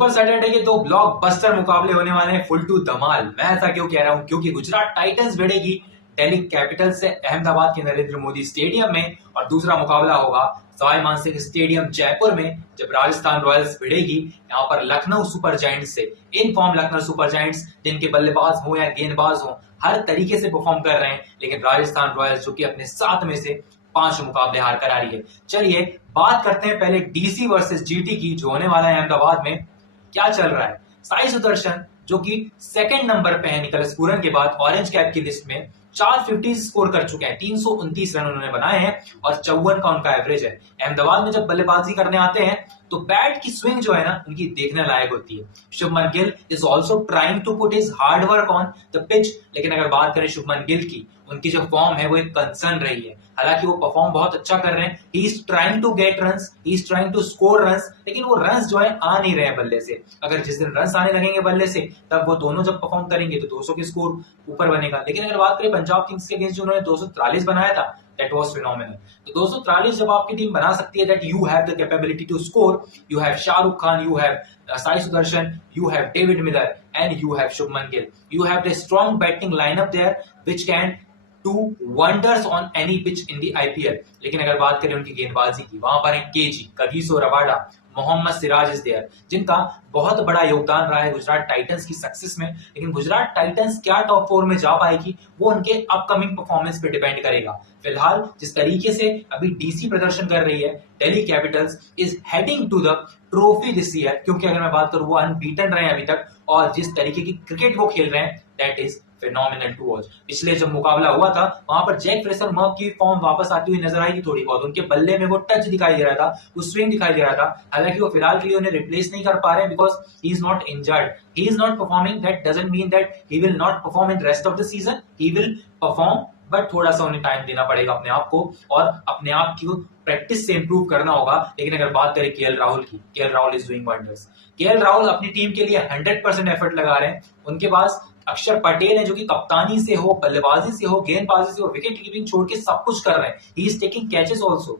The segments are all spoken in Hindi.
सुपर सैटरडे के दो ब्लॉकबस्टर मुकाबले होने वाले हैं, फुल टू धमाल। मैं ऐसा क्यों कह रहा हूं? क्योंकि गुजरात टाइटंस भिड़ेगी दिल्ली कैपिटल्स से अहमदाबाद के नरेंद्र मोदी स्टेडियम में, और दूसरा मुकाबला होगा सवाई मानसिंह स्टेडियम जयपुर में, जब राजस्थान रॉयल्स भिड़ेगी यहाँ पर लखनऊ सुपर जायंट्स से। In form Lucknow Super giants, जिनके बल्लेबाज हो या गेंदबाज हो, हर तरीके से परफॉर्म कर रहे हैं, लेकिन राजस्थान रॉयल्स जो कि अपने 7 में से 5 मुकाबले हार कर आ रही है। चलिए बात करते हैं पहले डीसी वर्सेस जीटी की, जो होने वाला है अहमदाबाद में। क्या चल रहा है? साई सुदर्शन जो कि सेकंड नंबर पे है निकोलस पूरन के बाद ऑरेंज कैप की लिस्ट में, 450 स्कोर कर चुके हैं, 329 रन उन्होंने बनाए हैं और 54 का उनका एवरेज है। अहमदाबाद में जब बल्लेबाजी करने आते हैं तो बैट की स्विंग जो है ना, उनकी देखने लायक होती है। Shubman Gill is also trying to put his hard work on the pitch, लेकिन अगर बात करें शुभमन गिल की, उनकी जो फॉर्म है वो एक कंसर्न रही है। हालांकि वो परफॉर्म बहुत अच्छा कर रहे हैं, he is trying to get runs, he is trying to score runs, लेकिन वो रन्स जो है आ नहीं रहे हैं बल्ले से। अगर जिस दिन रन्स आने लगेंगे बल्ले से, तब वो दोनों जब परफॉर्म करेंगे तो 200 के स्कोर ऊपर बनेगा। लेकिन अगर बात करें पंजाब किंग्स के अगेंस्ट जो उन्होंने 243 बनाया था, दैट वाज फिनोमिनल। तो 243 जब आपकी टीम बना सकती है, that you have the capability to score, you have Shahrukh Khan, you have Sai Sudharsan, you have David Miller, and you have Shubman Gill. You have the strong batting lineup there which can do wonders on any pitch in the IPL. लेकिन अगर बात करें उनकी गेंदबाजी की, वहां पर है KG, Kagiso Rabada, Mohammed Siraj is there, जिनका बहुत बड़ा योगदान रहा है गुजरात टाइटंस की सक्सेस में। लेकिन गुजरात टाइटंस क्या टॉप 4 में जा पाएगी, वो उनके अपकमिंग परफॉर्मेंस पे डिपेंड करेगा। फिलहाल जिस तरीके से अभी डीसी प्रदर्शन कर रही है, Delhi Capitals is heading to the trophy this year, क्योंकि अगर मैं बात करूं वो अनबीटन रहे हैं अभी तक, और जिस तरीके की क्रिकेट वो खेल रहे हैं, that is phenomenal to watch. पिछले जब मुकाबला हुआ था, वहां पर जैक फ्रेशर मर्फ की फॉर्म वापस आती हुई नजर आई थी थोड़ी बहुत, उनके बल्ले में वो टच दिखाई दे रहा था, वो स्विंग दिखाई दे रहा था। हालांकि वो फिलहाल के लिए उन्हें रिप्लेस नहीं कर पा रहे हैं because he is not injured, he is not performing. That doesn't mean that he will not perform in rest of the season, he will perform, but थोड़ा सा उन्हें टाइम देना पड़ेगा अपने आप को, और अपने आप की प्रैक्टिस से इंप्रूव करना होगा। लेकिन अगर बात करें केएल राहुल की, KL Rahul is doing wonders. KL Rahul अपनी टीम के लिए 100% एफर्ट लगा रहे हैं। उनके पास अक्षर पटेल है जो कि कप्तानी से हो, बल्लेबाजी से हो, गेंदबाजी से हो, विकेट कीपिंग छोड़ के सब कुछ कर रहे हैं। He is taking catches also,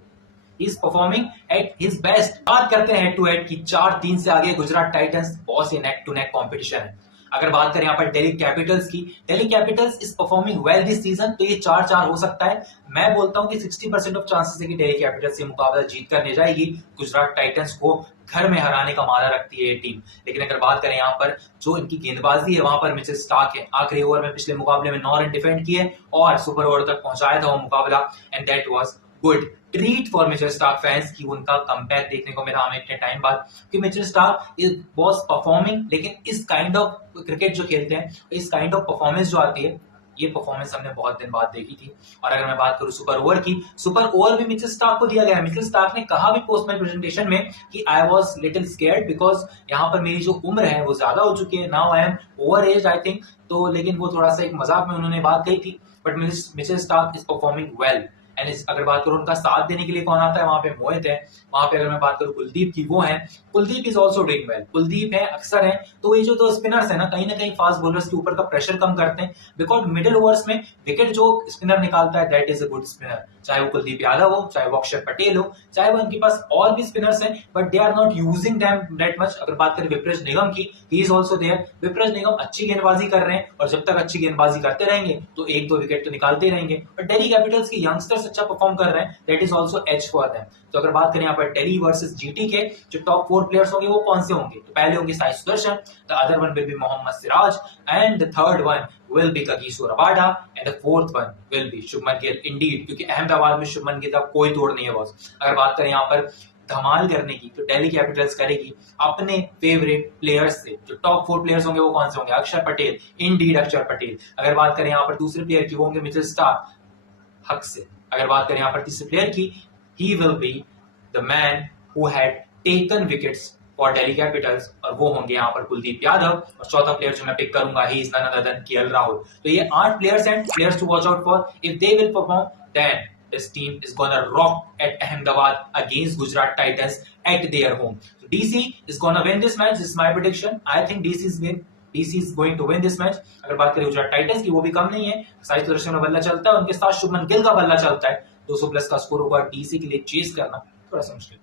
he is performing at his best. बात करते हैं हेड टू हेड की, 4-3 से आगे गुजरात टाइटंस, बॉस ये नेक टू नेक कॉम्पिटिशन है। अगर बात करें यहाँ पर दिल्ली कैपिटल्स की, Delhi Capitals is performing well this season, तो ये 4-4 हो सकता है। मैं बोलता हूं कि 60% ऑफ चांसेस है कि दिल्ली कैपिटल्स ये मुकाबला जीत कर ले जाएगी। गुजरात टाइटंस को घर में हराने का मादा रखती है ये टीम। लेकिन अगर बात करें यहाँ पर जो इनकी गेंदबाजी है, वहां पर मिचेल स्टार्क है, आखिरी ओवर में पिछले मुकाबले में 9 रन डिफेंड किए और सुपर ओवर तक पहुंचाया था वो मुकाबला, and that was good treat for Mitchell Starc fans की उनका कमबैक देखने को मिला हमें इतने टाइम बाद। कि Mitchell Starc is was performing, लेकिन इस काइंड ऑफ क्रिकेट जो खेलते हैं, इस काइंड ऑफ परफॉर्मेंस जो आती है, ये परफॉर्मेंस हमने बहुत दिन बाद देखी थी। और अगर मैं बात करूं सुपर ओवर की, सुपर ओवर भी मिचेल स्टार्क को दिया गया है। मिचेल स्टार्क ने कहा भी पोस्ट मैच प्रेजेंटेशन में कि I was little scared because यहाँ पर मेरी जो उम्र है वो ज्यादा हो चुकी है, now I am over age I think. तो लेकिन वो थोड़ा सा एक मजाक में उन्होंने बात कही थी, but Mitchell Starc is performing well. And अगर बात करूं उनका साथ देने के लिए कौन आता है, वहां पे मोहित है, वहां पे अगर मैं बात करूं कुलदीप की, वो है, Kuldeep is also doing well. Kuldeep है, अक्सर है, तो ये जो दो स्पिनर्स है ना कहीं फास्ट बॉलर्स के ऊपर का प्रेशर कम करते हैं, बिकॉज मिडिल ओवर्स में विकेट जो स्पिनर निकालता है, that is a good spinner. चाहे वो कुलदीप यादव हो, चाहे वो अक्षर पटेल हो, चाहे वो इनके पास और भी स्पिनर्स हैं, but they are not using them that much. अगर बात करें विप्रेश निगम की, he is also there. Vipraj Nigam अच्छी गेंदबाजी कर रहे हैं, और जब तक अच्छी गेंदबाजी करते रहेंगे तो 1-2 विकेट तो निकालते रहेंगे। और दिल्ली कैपिटल्स के यंगस्टर्स अच्छा परफॉर्म कर रहे हैं, that is also edge for them. तो अगर बात करें यहाँ पर दिल्ली वर्सेस जीटी के जो टॉप 4 प्लेयर्स होंगे, वो कौन से होंगे? तो पहले होंगे Sai Sudharsan, the other one will be Mohammed Siraj, and the third one will be Kagiso Rabada, and the fourth one will be Shubman Gill indeed, क्योंकि अहमदाबाद में शुभमन गिल का कोई तोड़ नहीं है बॉस। अगर बात करें यहाँ पर धमाल करने की, तो दिल्ली कैपिटल्स करेगी अपने फेवरेट प्लेयर्स से। जो टॉप 4 प्लेयर्स होंगे वो कौन से होंगे? अक्षर पटेल, इंडीड अक्षर पटेल। अगर बात करें यहाँ पर दूसरे प्लेयर की, वो होंगे मिचेल स्टार्क, हक से। अगर बात करें यहाँ पर तीसरे प्लेयर की, he will be the man who had taken wickets for Delhi Capitals, और वो होंगे यहाँ पर कुलदीप यादव। और चौथा प्लेयर जो मैं पिक करूंगा, he is none other than KL Rahul. तो ये 8 players and players to watch out for. If they will perform, then this team is gonna rock at Ahmedabad against Gujarat Titans at their home. So DC is gonna win this match. This is my prediction. I think DC is going to win this match. अगर बात करें गुजरात टाइटंस की, वो भी कम नहीं है, साई सुदर्शन में बल्ला चलता है, उनके साथ शुभमन गिल का बल्ला चलता है। 200 प्लस का स्कोर होगा, DC के लिए चेस करना थोड़ा सा मुश्किल।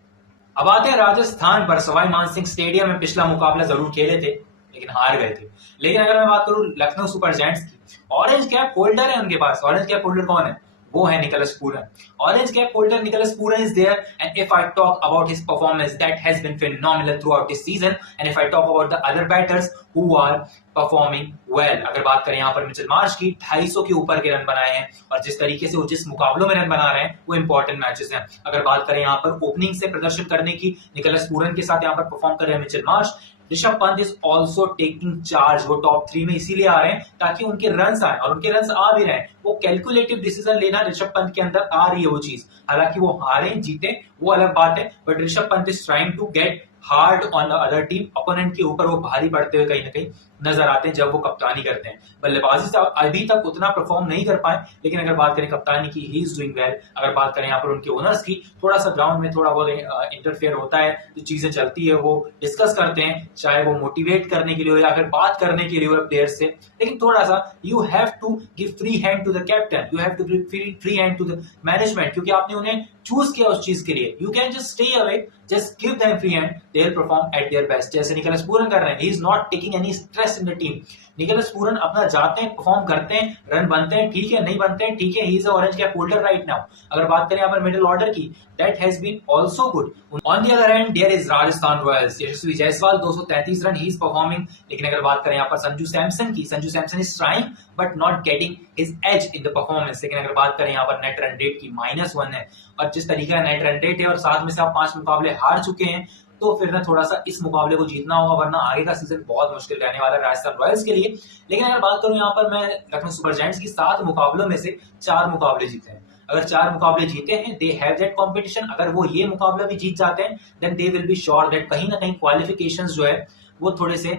अब आते हैं राजस्थान पर। सवाई मानसिंह स्टेडियम में पिछला मुकाबला जरूर खेले थे लेकिन हार गए थे। लेकिन अगर मैं बात करूं लखनऊ सुपर जायंट्स की, ऑरेंज कैप होल्डर है उनके पास। ऑरेंज कैप होल्डर कौन है? वो है Nicholas Pooran. Orange cap holder Nicholas Pooran is there, and if I talk about his performance, that has been phenomenal throughout this season. And if I talk about the other batters who are performing well, अगर बात करें यहाँ पर मिचेल मार्श की, 250 के ऊपर के रन बनाए हैं और जिस तरीके से वो जिस मुकाबलों में रन बना रहे हैं वो इंपॉर्टेंट मैचेस हैं। अगर बात करें यहाँ पर ओपनिंग से प्रदर्शन करने की, निकोलस पूरन के साथ यहाँ पर परफॉर्म कर रहे हैं Mitchell Marsh. Rishabh Pant is also taking charge. वो टॉप 3 में इसीलिए आ रहे हैं ताकि उनके रन आए, और उनके रन आ भी रहे हैं। वो कैलकुलेटिव डिसीजन लेना ऋषभ पंत के अंदर आ रही है वो चीज। हालांकि वो हारे जीते वो अलग बात है, but Rishabh Pant is trying to get hard on the other team. Opponent के ऊपर वो भारी पड़ते हुए कहीं ना कहीं नजर आते हैं जब वो कप्तानी करते हैं। बल्लेबाजी से अभी तक उतना परफॉर्म नहीं कर पाए, लेकिन अगर बात करें कप्तानी की, ही इज डूइंग वेल। अगर बात करें यहाँ पर उनके ओनर्स की, थोड़ा सा ग्राउंड में थोड़ा बहुत इंटरफेयर होता है, जो चीजें चलती है वो डिस्कस करते हैं, चाहे वो मोटिवेट करने के लिए हो या फिर बात करने के लिए हो प्लेयर से। लेकिन थोड़ा सा you have to give free hand to the captain, you have to give free hand to the management, क्योंकि आपने उन्हें चूज किया उस चीज के लिए। You can just stay away, just give them free hand, they will perform at their best. जैसे निकोलस पूरन कर रहे हैं, he is not taking any stress in the team. Nicholas Pooran अपना जाते हैं, परफॉर्म करते हैं, रन बनते हैं, ठीक है, नहीं बनते हैं, ठीक है, he is orange cap holder right now. अगर बात करें यहाँ पर मिडिल ऑर्डर की, that has been also good. On the other hand there is Rajasthan Royals. Yashasvi Jaiswal 233 run, he is performing. लेकिन अगर बात करें यहाँ पर संजू सैमसन की, Sanju Samson is trying but not getting his edge in the performance. लेकिन अगर बात करें यहाँ पर नेट रन रेट की, -1 है, और जिस तरीके का नेट रन रेट है और साथ में से आप 5 मुकाबले हार चुके हैं, तो फिर ना थोड़ा सा इस मुकाबले को जीतना होगा, वरना आगे का सीजन बहुत मुश्किल रहने वाला है राजस्थान रॉयल्स के लिए। लेकिन अगर बात करूं यहाँ पर मैं लखनऊ सुपर जायंट्स की, 7 मुकाबलों में से 4 मुकाबले जीते हैं। अगर 4 मुकाबले जीते हैं, दे हैव दैट कंपटीशन। अगर वो ये मुकाबला भी जीत जाते हैं, then they will be sure that कहीं ना कहीं क्वालिफिकेशंस जो है वो थोड़े से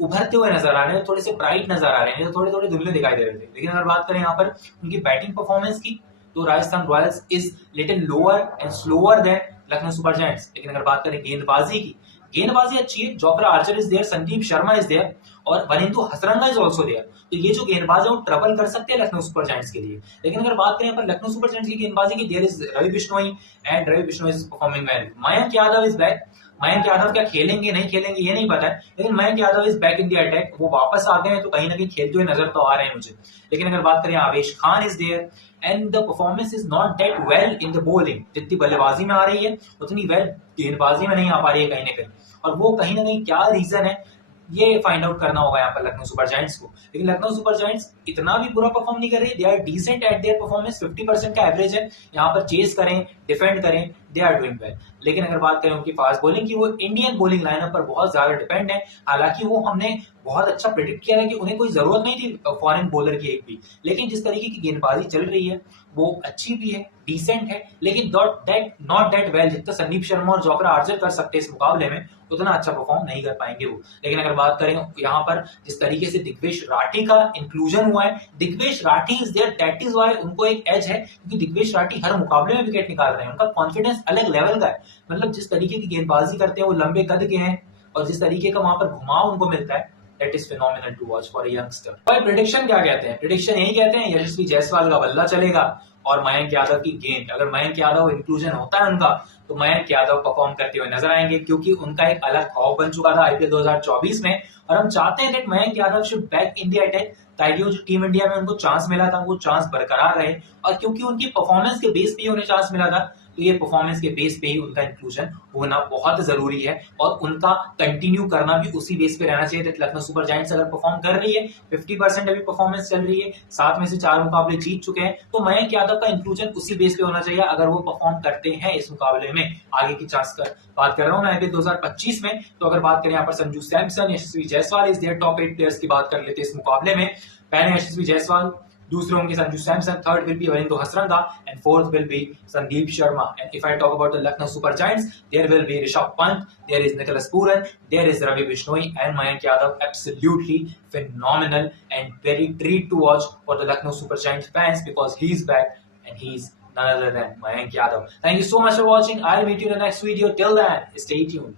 उभरते हुए नजर आ रहे हैं, थोड़े से ब्राइट नजर आ रहे हैं, थोड़े थोड़े धुंधले दिखाई दे रहे थे। लेकिन अगर बात करें यहाँ पर उनकी बैटिंग परफॉर्मेंस की, तो Rajasthan Royals is little lower and slower than Lucknow Super Giants. लेकिन अगर बात करें गेंदबाजी की, गेंदबाजी अच्छी है। Jofra Archer is there, Sandeep Sharma is there, और Wanindu Hasaranga is also there. तो ये जो गेंदबाज है वो ट्रबल कर सकते हैं लखनऊ सुपर जायंट्स के लिए। लेकिन अगर बात करें पर लखनऊ सुपर जायंट्स की गेंदबाजी की, there is Ravi Bishnoi, and Ravi Bishnoi is performing well. Mayank Yadav is back. Mayank Yadav क्या खेलेंगे नहीं खेलेंगे ये नहीं पता है, लेकिन Mayank Yadav is back in the attack. वो वापस आ गए हैं, तो कहीं ना कहीं खेलते हुए नजर तो आ रहे हैं मुझे। लेकिन अगर बात करें Avesh Khan is there, and the performance is not that well in the bowling. जितनी बल्लेबाजी में आ रही है उतनी वेल गेंदबाजी में नहीं आ पा रही है कहीं ना कहीं, और वो कहीं ना कहीं क्या रीजन है ये फाइंड आउट करना होगा यहाँ पर लखनऊ सुपर जायंट्स को। लेकिन लखनऊ सुपर जायंट्स इतना भी बुरा परफॉर्म नहीं कर रही, they are decent at their performance. 50% का एवरेज है। यहाँ पर चेस करें, डिफेंड करें, दे आर डूइंग वेल। लेकिन अगर बात करें उनकी फास्ट बॉलिंग की, वो इंडियन बॉलिंग लाइनअप पर बहुत ज्यादा डिपेंड है। हालांकि वो हमने बहुत अच्छा प्रिडिक्ट किया है कि उन्हें कोई जरूरत नहीं थी फॉरेन बॉलर की एक भी, लेकिन जिस तरीके की गेंदबाजी चल रही है वो अच्छी भी है, डिसेंट है, लेकिन नॉट दैट वेल। जितना संदीप शर्मा और जोफ्रा आर्चर कर सकते हैं इस मुकाबले में, उतना अच्छा परफॉर्म नहीं कर पाएंगे वो। लेकिन अगर बात करें यहाँ पर जिस तरीके से दिग्वेश राठी का इंक्लूजन हुआ है, Digvesh Rathi is there, that is why उनको एक एज है, क्योंकि दिग्वेश राठी हर मुकाबले में विकेट निकाल रहे हैं। उनका कॉन्फिडेंस अलग लेवल का है। मतलब जिस तरीके की गेंदबाजी करते हैं, वो लंबे कद के हैं, और जिस तरीके का वहां पर घुमाव उनको मिलता है, that is phenomenal to watch for a youngster। भाई प्रेडिक्शन क्या कहते हैं? प्रेडिक्शन यही कहते हैं यशस्वी जायसवाल का बल्ला चलेगा और मयंक यादव की गेंद। अगर मयंक यादव इंक्लूजन होता है उनका, तो मयंक यादव परफॉर्म करते हुए नजर आएंगे, क्योंकि उनका एक अलग खौफ बन चुका था आईपीएल 2024 में, और हम चाहते हैं कि Mayank Yadav should back in the attack, ताकि वो जो टीम इंडिया में उनको चांस मिला था वो चांस बरकरार रहे। और क्योंकि उनकी परफॉर्मेंस के बेस पे ही उन्हें चांस मिला था, तो ये परफॉर्मेंस के बेस पे ही उनका इंक्लूजन होना बहुत जरूरी है, और उनका कंटिन्यू करना भी उसी बेस पे रहना चाहिए। लखनऊ सुपर जायंट्स अगर परफॉर्म कर रही है, 50% अभी परफॉर्मेंस चल रही है, 7 में से 4 मुकाबले जीत चुके हैं, तो मयंक यादव का इंक्लूजन उसी बेस पे होना चाहिए अगर वो परफॉर्म करते हैं इस मुकाबले में। आगे की चांस कर बात कर रहा हूं मैं आईपीएल 2025 में। तो अगर बात करें यहाँ पर Sanju Samson, Yashasvi Jaiswal is there, top 8 players की बात कर लेते हैं इस मुकाबले में। पहले यशस्वी जायसवाल, दूसरे होंगे Sanju Samson, third will be Wanindu Hasaranga, and fourth will be Sandeep Sharma. And if I talk about the Lucknow Super Giants, there will be Rishabh Pant, there is Nicholas Pooran, there is Ravi Bishnoi, and Mayank Yadav. Absolutely phenomenal and very treat to watch for the Lucknow Super Giants fans, because he's back and he's none other than Mayank Yadav. Thank you so much for watching. I'll meet you in the next video. Till then, stay tuned.